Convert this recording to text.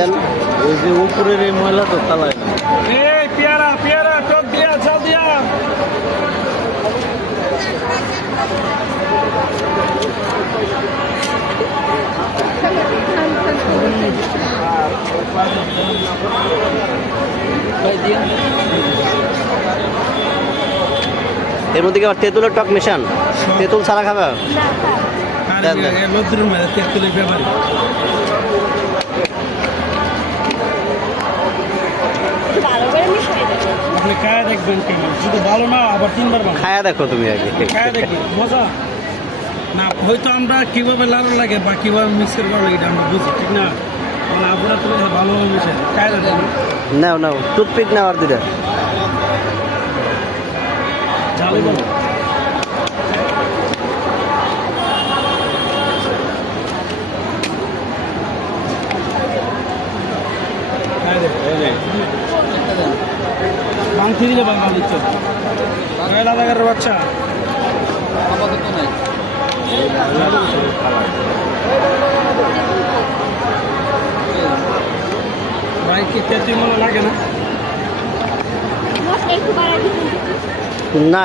দেন। ওই যে উপরের এই ময়লা তো ফালায় না। এই পেয়ারা পেয়ারা টক দিয়া চাল দিয়া এর মধ্যে কি আবার তেঁতুলের টক মেশান? তেঁতুল ছাড়া খাবে? দেন, দেন। নদীর মেলা তেঁতুলের ব্যাপারে আপনি খায়া দেখবেন কেমন, শুধু ভালো না আবার তিনবার ভালো খায়া দেখো তুমি আগে। খায়া দেখবেন মজা না। হয়তো আমরা কিভাবে লাড়ু লাগে বা কিভাবে মিক্সের করা লাগে এটা আমরা বুঝি, ঠিক না? মানে আপনারা তো ভালোভাবে মিশে খায়া দেখবেন। নাও নাও, টুথপিক নাও আর দুটা। ঝালই বলো বাংতি দিলে বাঙালি তো এলাকার বাচ্চা ভাই কি তেঁতুল মনে লাগে না? না